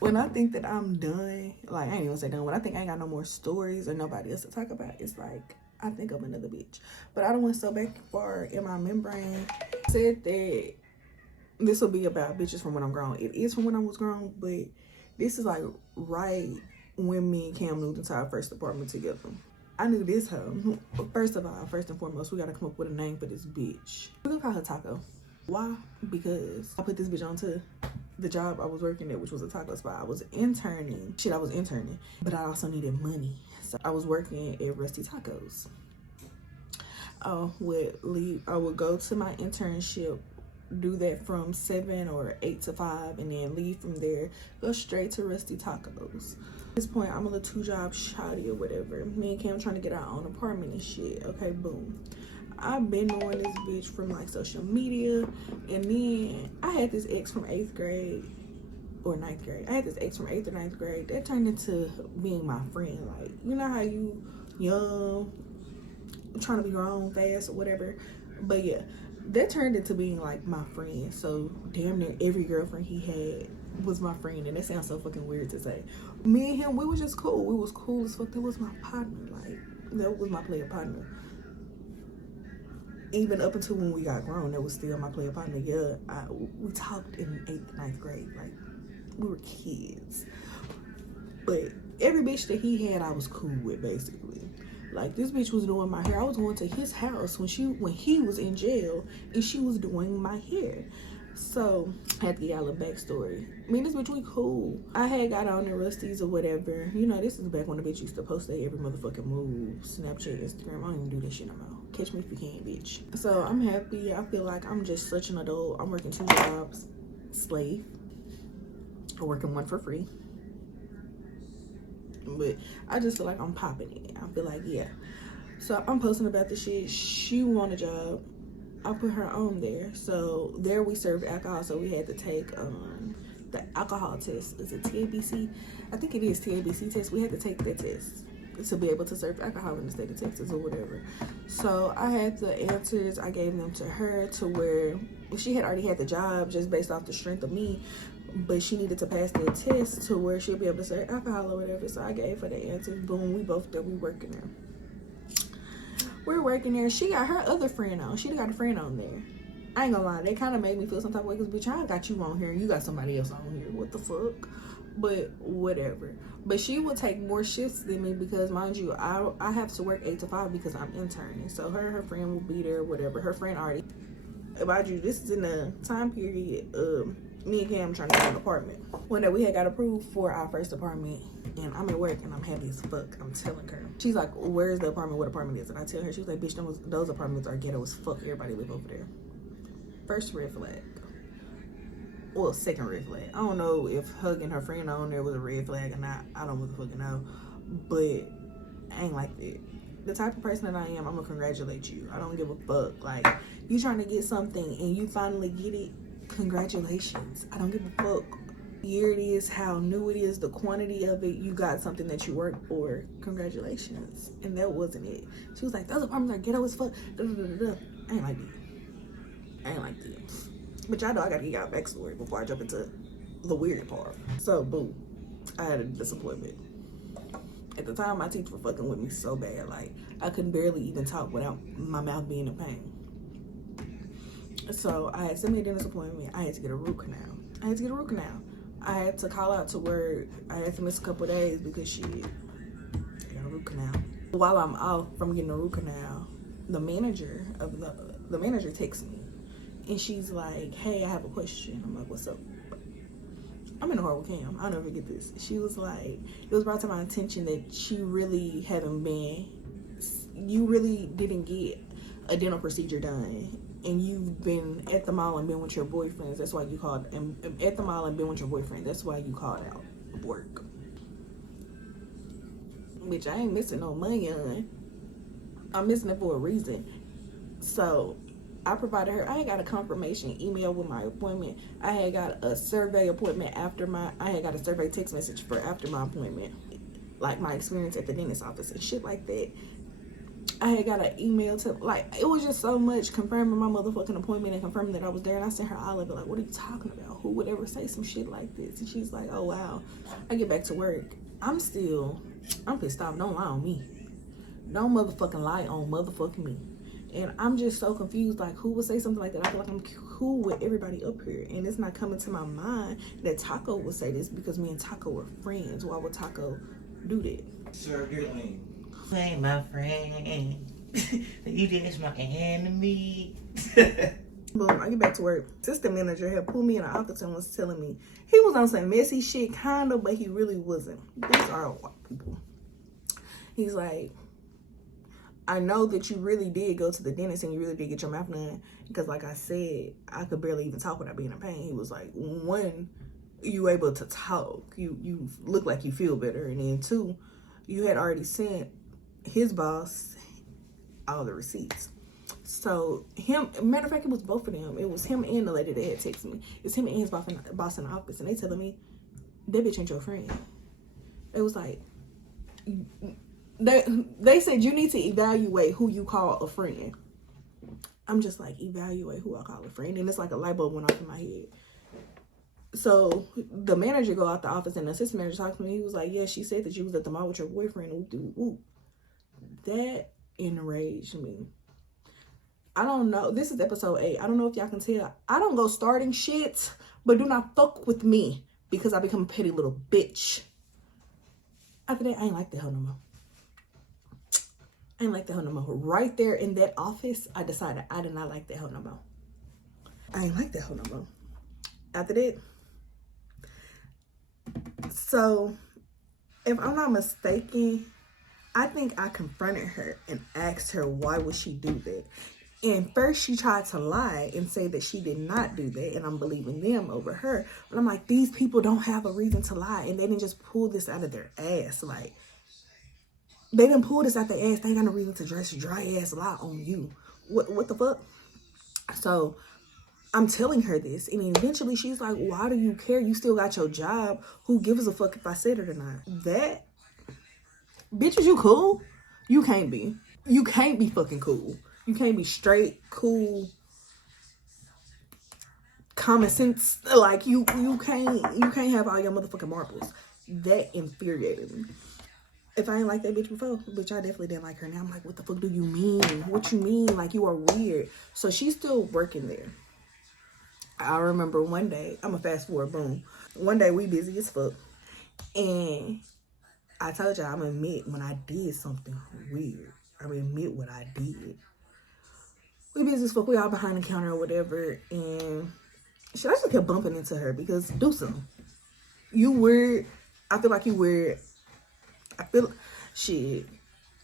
When I think that I'm done, like I ain't even say done, when I think I ain't got no more stories or nobody else to talk about, it's like I think of another bitch. But I don't went so back far in my membrane. Said that this will be about bitches from when I'm grown. It is from when I was grown, but this is like right when me and Cam moved into our first apartment together. I knew this hoe. First of all, first and foremost, we gotta come up with a name for this bitch. We're gonna call her Taco. Why? Because I put this bitch onto the job I was working at, which was a taco spot. I was interning. Shit, I was interning. But I also needed money. So I was working at Rusty Tacos. I would go to my internship, do that from 7 or 8 to 5, and then leave from there, go straight to Rusty Tacos. At this point, I'm a little 2-job shawty or whatever. Me and Cam trying to get our own apartment and shit. Okay, boom. I've been knowing this bitch from like social media, and then I had this ex from 8th grade or 9th grade. I had this ex from 8th or 9th grade. That turned into being my friend. Like, you know how you young, trying to be grown fast or whatever. But yeah, that turned into being like my friend. So damn near every girlfriend he had was my friend, and that sounds so fucking weird to say. Me and him, we was just cool. We was cool as fuck. That was my partner. Like, that was my player partner. Even up until when we got grown, that was still my player partner. Yeah, we talked in 8th, 9th grade. Like, we were kids. But every bitch that he had, I was cool with, basically. Like, this bitch was doing my hair. I was going to his house when he was in jail, and she was doing my hair. So, I had to get y'all a little backstory. I mean, this bitch, we cool. I had got on the Rusties or whatever. You know, this is back when the bitch used to post their every motherfucking move. Snapchat, Instagram. I don't even do that shit no more. Catch me if you can, bitch. So, I'm happy. I feel like I'm just such an adult. I'm working 2 jobs. Slave. I'm working 1 for free. But I just feel like I'm popping it. I feel like, yeah. So, I'm posting about the shit. She want a job. I put her on there. So there we served alcohol, so we had to take the alcohol test. Is it TABC? I think it is TABC test. We had to take that test to be able to serve alcohol in the state of Texas or whatever. So I had the answers. I gave them to her to where she had already had the job just based off the strength of me, but she needed to pass the test to where she'll be able to serve alcohol or whatever. So I gave her the answers. Boom, we both did. We working there. We're working there. She got her other friend on. She got a friend on there. I ain't gonna lie, that kind of made me feel some type of way, because bitch, I got you on here and you got somebody else on here. What the fuck? But whatever. But she will take more shifts than me because, mind you, I have to work 8 to 5 because I'm interning. So her friend will be there, whatever. Her friend already. Mind you, this is in the time period of me and Cam trying to get an apartment. One day we had got approved for our first apartment, and I'm at work and I'm happy as fuck. I'm telling her. She's like, where's the apartment? What apartment is it? I tell her. She's like, bitch, those apartments are ghetto as fuck. Everybody live over there. First red flag. Well, second red flag. I don't know if hugging her friend on there was a red flag or not. I don't fucking know. But I ain't like that. The type of person that I am, I'm gonna congratulate you. I don't give a fuck. Like, you trying to get something and you finally get it, congratulations. I don't give a fuck. Year it is, how new it is, the quantity of it, you got something that you worked for, congratulations. And that wasn't it. She was like, those apartments are ghetto as fuck. I ain't like that. But y'all know I gotta get y'all backstory before I jump into the weird part. So boom, I had a disappointment. At the time, my teeth were fucking with me so bad. Like, I couldn't barely even talk without my mouth being in pain. So I had so many dentist appointments. I had to get a root canal. I had to call out to work. I had to miss a couple of days because I got a root canal. While I'm off from getting a root canal, the manager texts me, and she's like, "Hey, I have a question." I'm like, "What's up?" I'm in the car with Cam. I'll never forget this. She was like, it was brought to my attention that you really didn't get a dental procedure done, and you've been at the mall and been with your boyfriends. That's why you called, and at the mall and been with your boyfriend. That's why you called out work. Bitch, I ain't missing no money on. I'm missing it for a reason. So I provided her, I had got a confirmation email with my appointment. I had got a survey appointment I had got a survey text message for after my appointment. Like my experience at the dentist office and shit like that. I had got an email to, like, it was just so much confirming my motherfucking appointment and confirming that I was there. And I sent her all of it, like, what are you talking about? Who would ever say some shit like this? And she's like, oh, wow. I get back to work. I'm pissed off. Don't lie on me. Don't motherfucking lie on motherfucking me. And I'm just so confused, like, who would say something like that? I feel like I'm cool with everybody up here. And it's not coming to my mind that Taco would say this because me and Taco were friends. Why would Taco do that? Certainly. Hey, my friend. You just my enemy. Boom, I get back to work. Assistant manager had pulled me in the office and was telling me he was on some messy shit, kind of, but he really wasn't. These are white people. He's like, I know that you really did go to the dentist and you really did get your mouth done because, like I said, I could barely even talk without being in pain. He was like, one, you able to talk. You look like you feel better. And then two, you had already sent his boss all the receipts. So him, matter of fact, it was both of them. It was him and the lady that had texted me. It's him and his boss in the office, and they telling me that bitch ain't your friend. It was like they said you need to evaluate who you call a friend. I'm just like, evaluate who I call a friend, and it's like a light bulb went off in my head. So the manager go out the office and the assistant manager talked to me. He was like, yeah, she said that you was at the mall with your boyfriend. Ooh. That enraged me. I don't know. This is episode 8. I don't know if y'all can tell. I don't go starting shit, but do not fuck with me because I become a petty little bitch. After that, I ain't like that hoe no more. I ain't like that hoe no more. Right there in that office, I decided I did not like that hoe no more. I ain't like that hoe no more. After that, so if I'm not mistaken, I think I confronted her and asked her why would she do that. And first she tried to lie and say that she did not do that, and I'm believing them over her. But I'm like, these people don't have a reason to lie, and they didn't just pull this out of their ass. Like, they didn't pull this out their ass. They ain't got no reason to dress a dry ass lie on you. What the fuck? So I'm telling her this, and then eventually she's like, why do you care? You still got your job. Who gives a fuck if I said it or not? That, bitch, is you cool? You can't be. You can't be fucking cool. You can't be straight, cool, common sense. Like, you can't have all your motherfucking marbles. That infuriated me. If I ain't like that bitch before, bitch, I definitely didn't like her. Now I'm like, what the fuck do you mean? What you mean? Like, you are weird. So she's still working there. I remember one day, I'm a fast forward, boom. One day we busy as fuck. And I told y'all, I'm admit when I did something weird. I'm admit what I did. We busy as fuck. We all behind the counter or whatever. And I just kept bumping into her because do something. You weird. I feel like you weird. I feel shit.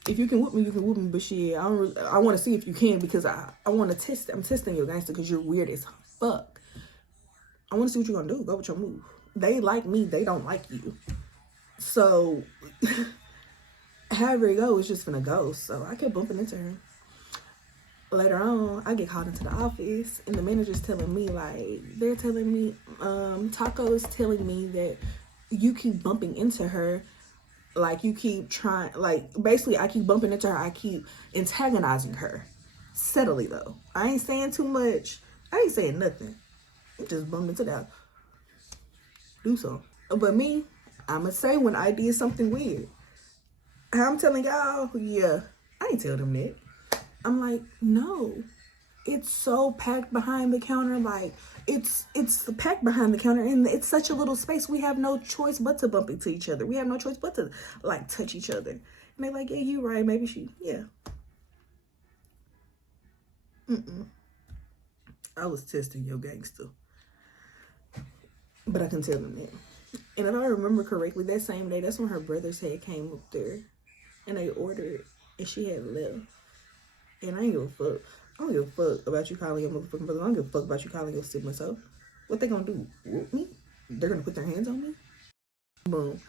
If you can whoop me, you can whoop me. But shit, I want to see if you can because I want to test. I'm testing your gangster because you're weird as fuck. I want to see what you're gonna do. Go with your move. They like me. They don't like you. So however it goes, it's just gonna go. So I kept bumping into her. Later on, I get called into the office and the manager's telling me, like, they're telling me, Taco is telling me that you keep bumping into her. Like, you keep trying, like, basically I keep bumping into her. I keep antagonizing her. Subtly, though. I ain't saying too much. I ain't saying nothing. Just bumped into that. Do so. But me, I'ma say when I did something weird. I'm telling y'all, yeah, I ain't tell them that. I'm like, no, it's so packed behind the counter. Like, it's packed behind the counter, and it's such a little space. We have no choice but to bump into each other. We have no choice but to, like, touch each other. And they're like, yeah, you right. Maybe yeah. I was testing your gangster. But I can tell them that. And if I remember correctly, that same day, that's when her brothers had came up there, and they ordered, and she had left. And I ain't give a fuck. I don't give a fuck about you calling your motherfucking brother. I don't give a fuck about you calling your sibling. So, what they gonna do? Whoop me? They're gonna put their hands on me? Boom.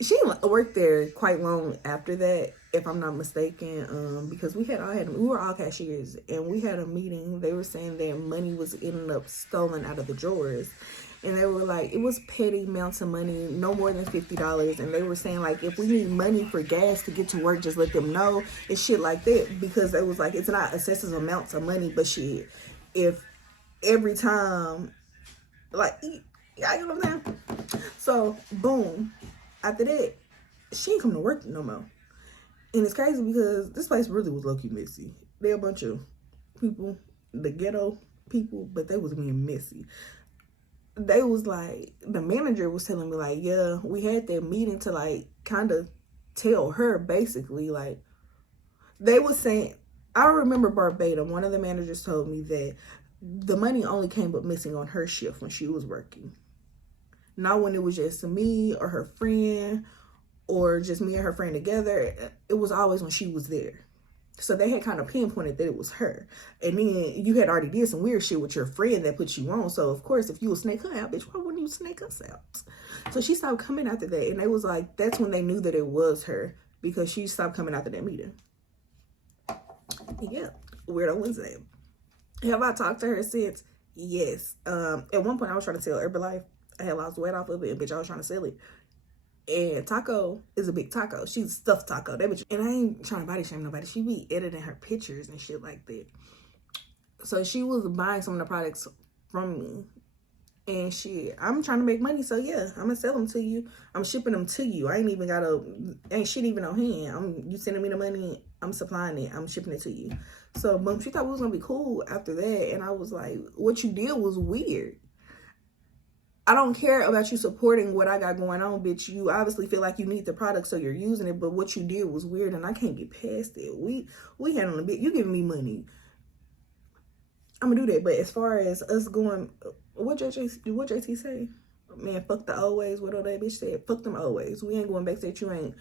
She worked there quite long after that, if I'm not mistaken, because we were all cashiers, and we had a meeting. They were saying that money was ending up stolen out of the drawers, and they were like, it was petty amounts of money, no more than $50, and they were saying like, if we need money for gas to get to work, just let them know, and shit like that, because it was like, it's not excessive amounts of money, but shit, if every time, like, yeah, you know what I'm saying? So boom, after that, she ain't come to work no more. And it's crazy because this place really was low-key messy. They a bunch of people, the ghetto people, but they was being messy. They was like, the manager was telling me like, yeah, we had that meeting to like kind of tell her basically, like, they was saying, I remember verbatim, one of the managers told me that the money only came up missing on her shift when she was working. Not when it was just me or her friend or just me and her friend together. It was always when she was there. So they had kind of pinpointed that it was her. And then you had already did some weird shit with your friend that put you on. So of course, if you would snake her out, bitch, why wouldn't you snake us out? So she stopped coming after that. And they was like, that's when they knew that it was her, because she stopped coming after that meeting. Yeah, Weirdo Wednesday. Have I talked to her since? Yes. At one point I was trying to sell Herbalife. I had lost weight off of it, and bitch, I was trying to sell it. And Taco is a big taco. She's stuffed taco. That bitch. And I ain't trying to body shame nobody. She be editing her pictures and shit like that. So she was buying some of the products from me. And shit, I'm trying to make money. So yeah, I'm gonna sell them to you. I'm shipping them to you. I ain't even ain't shit even on hand. You sending me the money. I'm supplying it. I'm shipping it to you. So boom, she thought we was gonna be cool after that. And I was like, what you did was weird. I don't care about you supporting what I got going on, bitch. You obviously feel like you need the product, so you're using it. But what you did was weird, and I can't get past it. We handling a bit. You giving me money, I'm gonna do that. But as far as us going, what JT say? Man, fuck the old ways. What all that bitch said? Fuck them old ways. We ain't going back to that.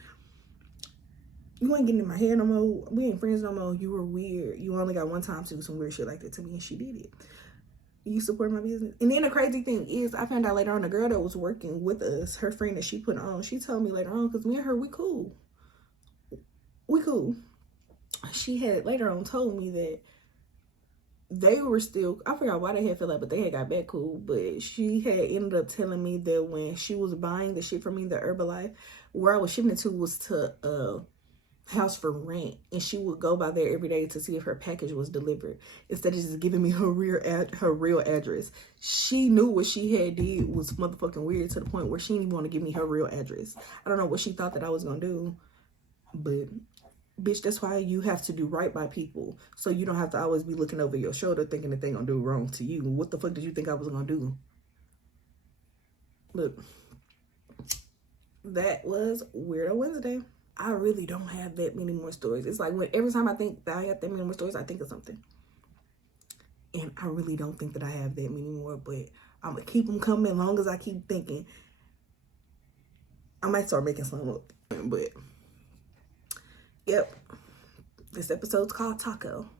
You ain't getting in my head no more. We ain't friends no more. You were weird. You only got one time to do some weird shit like that to me, and she did it. You support my business. And then the crazy thing is, I found out later on, the girl that was working with us, her friend that she put on, she told me later on, because me and her, we cool. She had later on told me that they were still, I forgot why they had felt like, but they had got back cool. But she had ended up telling me that when she was buying the shit from me, the Herbalife, where I was shipping it to was to house for rent, and she would go by there every day to see if her package was delivered instead of just giving me her real address. She knew what she had did was motherfucking weird, to the point where she didn't even want to give me her real address. I don't know what she thought that I was gonna do, but bitch, that's why you have to do right by people, so you don't have to always be looking over your shoulder thinking that they gonna do wrong to you. What the fuck did you think I was gonna do? Look, that was Weirdo Wednesday. I really don't have that many more stories. It's like every time I think that I have that many more stories, I think of something. And I really don't think that I have that many more, but I'm going to keep them coming as long as I keep thinking. I might start making some up. But, yep. This episode's called Taco.